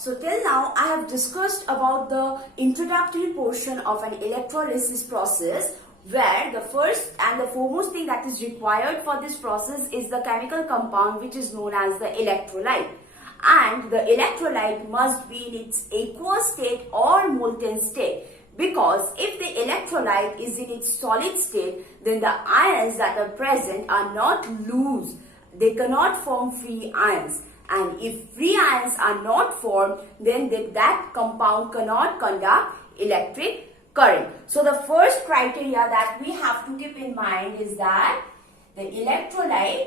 So till now I have discussed about the introductory portion of an electrolysis process, where the first and the foremost thing that is required for this process is the chemical compound which is known as the electrolyte. And the electrolyte must be in its aqueous state or molten state, because if the electrolyte is in its solid state, then the ions that are present are not loose. They cannot form free ions. And if free ions are not formed, then that compound cannot conduct electric current. So the first criteria that we have to keep in mind is that the electrolyte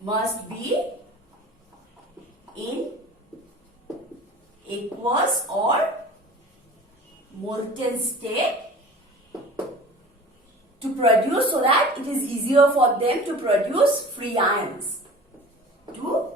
must be in aqueous or molten state to produce, so that it is easier for them to produce free ions. To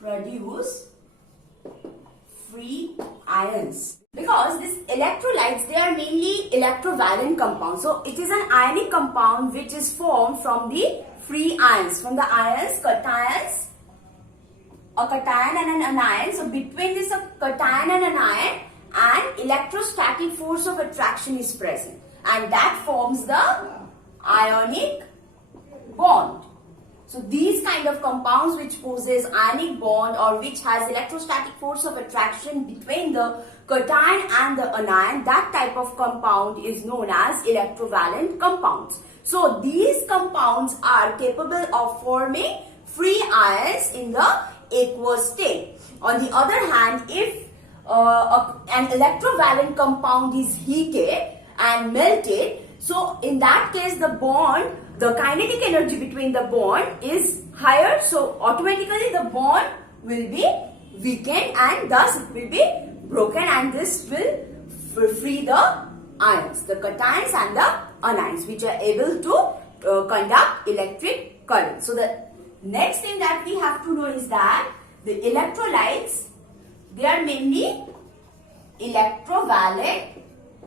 produce free ions. Because these electrolytes, they are mainly electrovalent compounds. So it is an ionic compound which is formed from the free ions, from the ions, cations, a cation and an anion. So between this cation and an ion, an electrostatic force of attraction is present, and that forms the ionic bond. So these kind of compounds which possess ionic bond or which has electrostatic force of attraction between the cation and the anion, that type of compound is known as electrovalent compounds. So these compounds are capable of forming free ions in the aqueous state. On the other hand, if an electrovalent compound is heated and melted, so in that case the bond, the kinetic energy between the bond is higher, so automatically the bond will be weakened and thus it will be broken, and this will free the ions, the cations and the anions, which are able to conduct electric current. So the next thing that we have to know is that the electrolytes, they are mainly electrovalent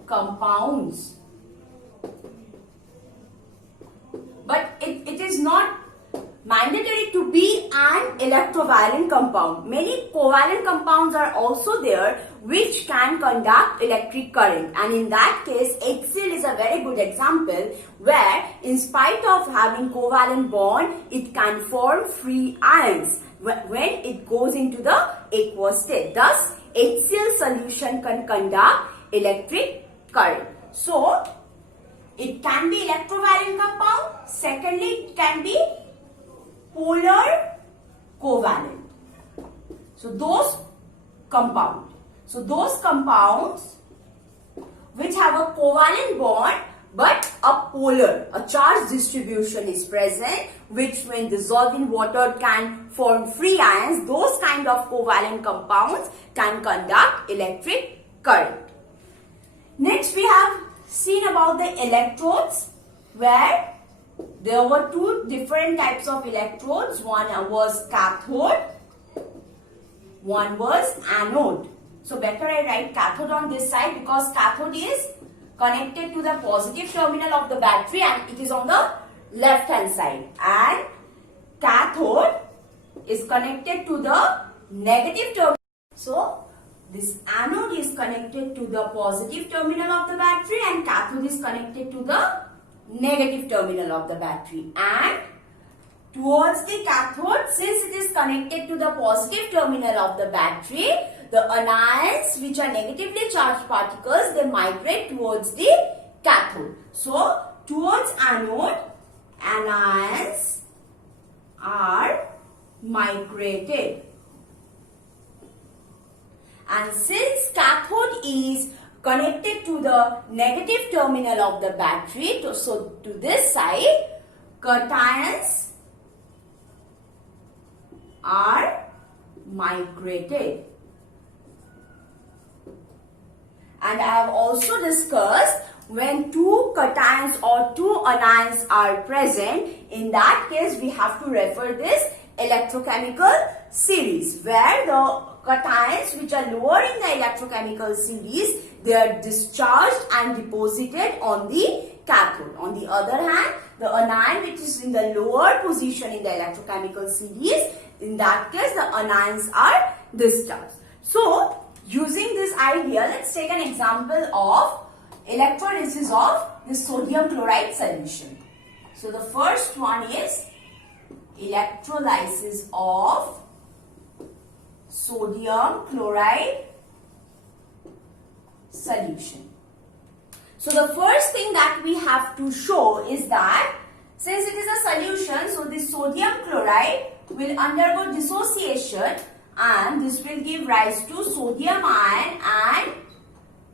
compounds. But it is not mandatory to be an electrovalent compound. Many covalent compounds are also there which can conduct electric current, and in that case HCl is a very good example, where in spite of having covalent bond, it can form free ions when it goes into the aqueous state. Thus HCl solution can conduct electric current. So it can be electrovalent compound. Secondly, it can be polar covalent. So those compounds which have a covalent bond but a polar, a charge distribution is present, which when dissolved in water can form free ions, those kind of covalent compounds can conduct electric current. Next we have seen about the electrodes, where there were two different types of electrodes. One was cathode, one was anode. So better I write cathode on this side, because cathode is connected to the positive terminal of the battery and it is on the left hand side, and cathode is connected to the negative terminal. So this anode is connected to the positive terminal of the battery and cathode is connected to the negative terminal of the battery. And towards the cathode, since it is connected to the positive terminal of the battery, the anions, which are negatively charged particles, they migrate towards the cathode. So towards anode, anions are migrated. And since cathode is connected to the negative terminal of the battery, so to this side, cations are migrated. And I have also discussed, when two cations or two anions are present, in that case we have to refer this electrochemical series, where the cations which are lower in the electrochemical series, they are discharged and deposited on the cathode. On the other hand, the anion which is in the lower position in the electrochemical series, in that case the anions are discharged. So, using this idea, let's take an example of electrolysis of the sodium chloride solution. So, the first one is electrolysis of sodium chloride solution. So the first thing that we have to show is that since it is a solution, so this sodium chloride will undergo dissociation and this will give rise to sodium ion and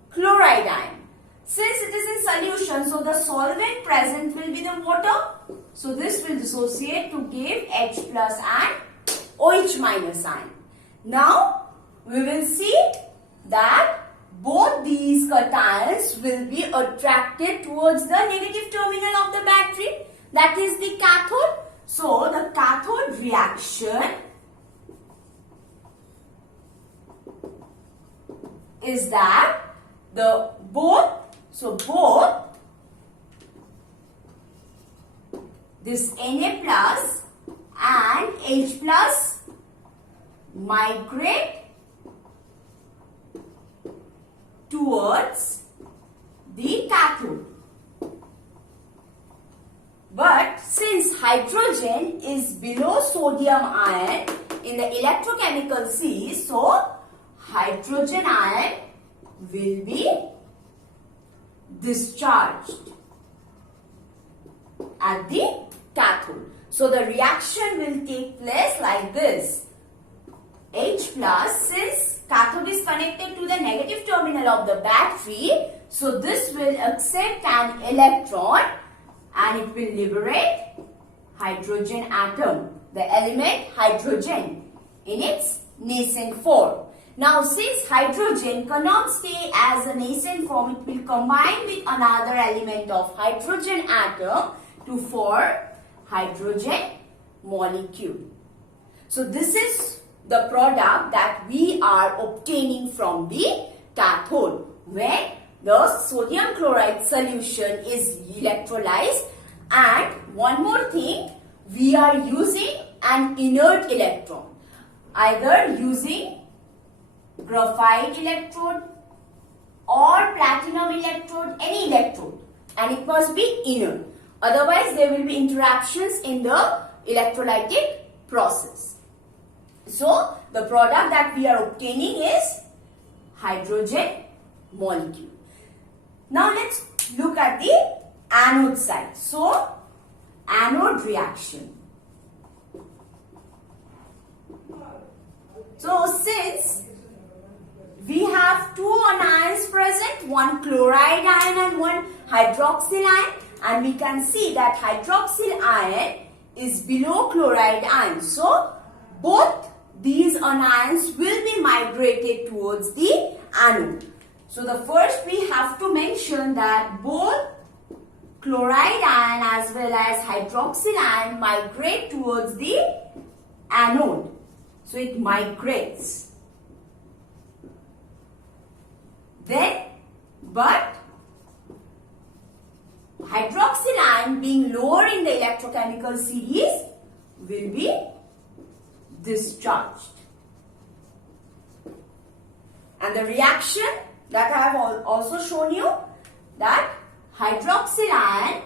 chloride ion. Since it is in solution, so the solvent present will be the water. So this will dissociate to give H plus and OH minus ion. Now we will see that both these cations will be attracted towards the negative terminal of the battery, that is the cathode. So the cathode reaction is that both this Na plus and H plus migrate towards the cathode. But since hydrogen is below sodium ion in the electrochemical series, so hydrogen ion will be discharged at the cathode. So the reaction will take place like this. H plus, since cathode is connected to the negative terminal of the battery, so this will accept an electron and it will liberate hydrogen atom, the element hydrogen in its nascent form. Now since hydrogen cannot stay as a nascent form, it will combine with another element of hydrogen atom to form hydrogen molecule. So this is the product that we are obtaining from the cathode when the sodium chloride solution is electrolyzed. And one more thing, we are using an inert electron, either using graphite electrode or platinum electrode, any electrode, and it must be inert. Otherwise, there will be interruptions in the electrolytic process. So, the product that we are obtaining is hydrogen molecule. Now, let's look at the anode side. So, anode reaction. So, since we have two anions present, one chloride ion and one hydroxyl ion, and we can see that hydroxyl ion is below chloride ion. So, both these anions will be migrated towards the anode. So, the first we have to mention that both chloride ion as well as hydroxyl ion migrate towards the anode. So, it migrates. Then, but hydroxyl ion being lower in the electrochemical series will be discharged. And the reaction that I have also shown you, that hydroxyl ion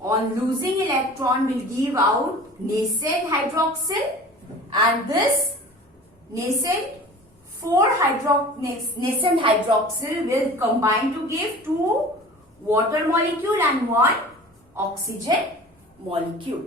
on losing electron will give out nascent hydroxyl, and this nascent nascent hydroxyl will combine to give two water molecule and one oxygen molecule.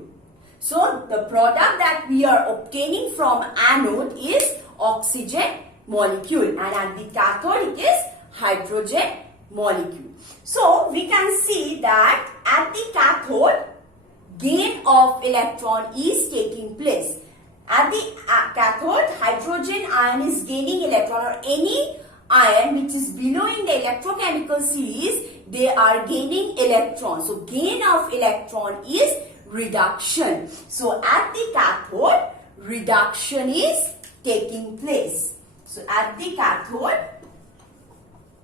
So, the product that we are obtaining from anode is oxygen molecule, and at the cathode it is hydrogen molecule. So, we can see that at the cathode, gain of electron is taking place. At the cathode, hydrogen ion is gaining electron, or any ion which is below in the electrochemical series, they are gaining electron. So, gain of electron is reduction. So, at the cathode, reduction is taking place. So at the cathode,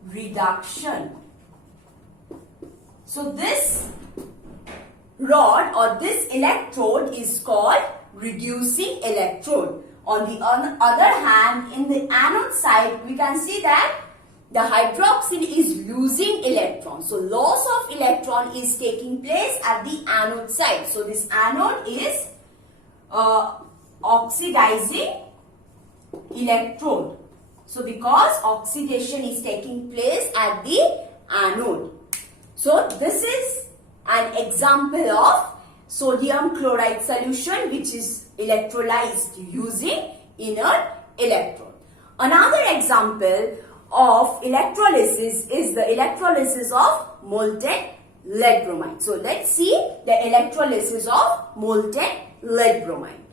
reduction. So this rod or this electrode is called reducing electrode. On the other hand, in the anode side, we can see that the hydroxide is losing electrons. So loss of electron is taking place at the anode side. So this anode is oxidizing electrode. So because oxidation is taking place at the anode. So this is an example of sodium chloride solution which is electrolyzed using inert electrode. Another example of electrolysis is the electrolysis of molten lead bromide. So let's see the electrolysis of molten lead bromide.